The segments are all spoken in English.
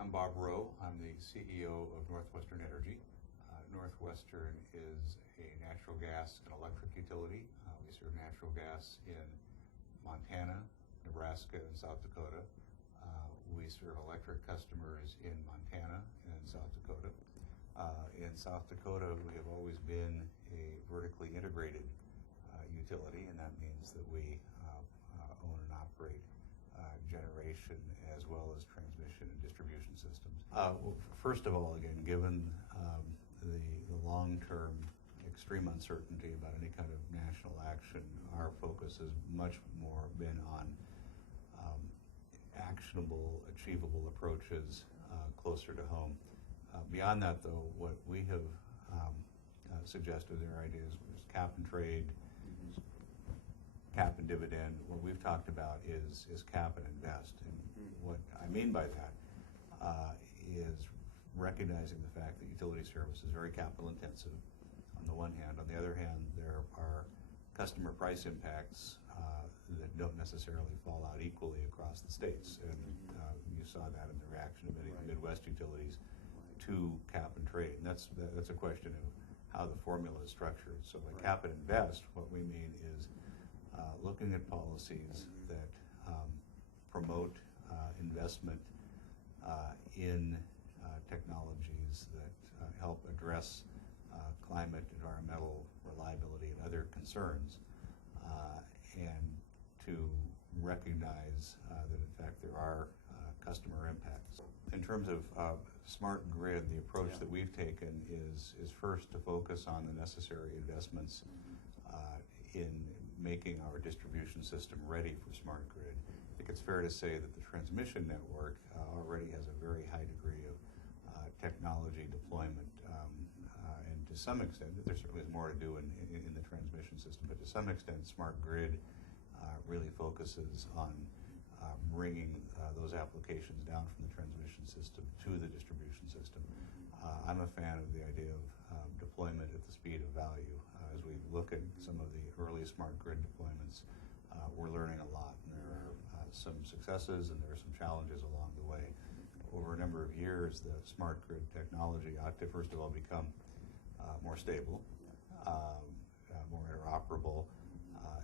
I'm Bob Rowe. I'm the CEO of Northwestern Energy. Northwestern is a natural gas and electric utility. We serve natural gas in Montana, Nebraska, and South Dakota. We serve electric customers in Montana and South Dakota. In South Dakota, we have always been a vertically integrated utility, and that means that we own and operate generation as well as transmission and distribution systems. First of all, again, given the long-term extreme uncertainty about any kind of national action, our focus has much more been on actionable, achievable approaches closer to home. Beyond that, though, what we have suggested, their ideas was cap and trade, cap and dividend. What we've talked about is cap and invest. And what I mean by that is recognizing the fact that utility service is very capital intensive on the one hand. On the other hand, there are customer price impacts that don't necessarily fall out equally across the states. And you saw that in the reaction of many of the Midwest utilities to cap and trade. And that's a question of how the formula is structured. So by cap and invest, what we mean is looking at policies that promote investment in technologies that help address climate, environmental reliability, and other concerns, and to recognize that in fact there are customer impacts. In terms of smart grid, the approach that we've taken is first to focus on the necessary investments in making our distribution system ready for smart grid. I think it's fair to say that the transmission network already has a very high degree of technology deployment, and to some extent, there certainly is more to do in the transmission system, but to some extent, smart grid really focuses on bringing those applications down from the transmission system to the distribution system. I'm a fan of the idea of deployment at the speed of value. As we look at some of the early smart grid deployments, we're learning a lot. And there are some successes and there are some challenges along the way. Over a number of years, the smart grid technology ought to first of all become more stable, more interoperable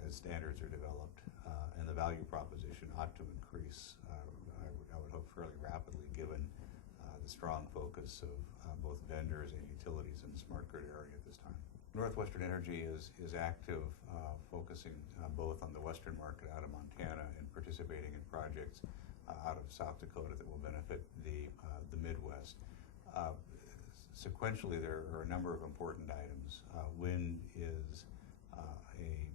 as standards are developed, and the value proposition ought to increase, I would hope fairly rapidly, given the strong focus of both vendors and utilities in the smart grid area at this time. Northwestern Energy is active, focusing both on the western market out of Montana and participating in projects out of South Dakota that will benefit the Midwest. Sequentially, there are a number of important items. Wind is a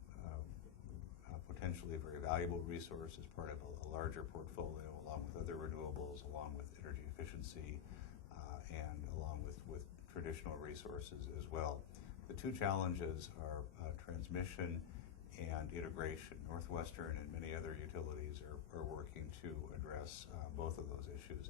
potentially very valuable resource as part of a larger portfolio, along with other renewables, along with energy efficiency, and along with traditional resources as well. The two challenges are transmission and integration. Northwestern and many other utilities are working to address both of those issues.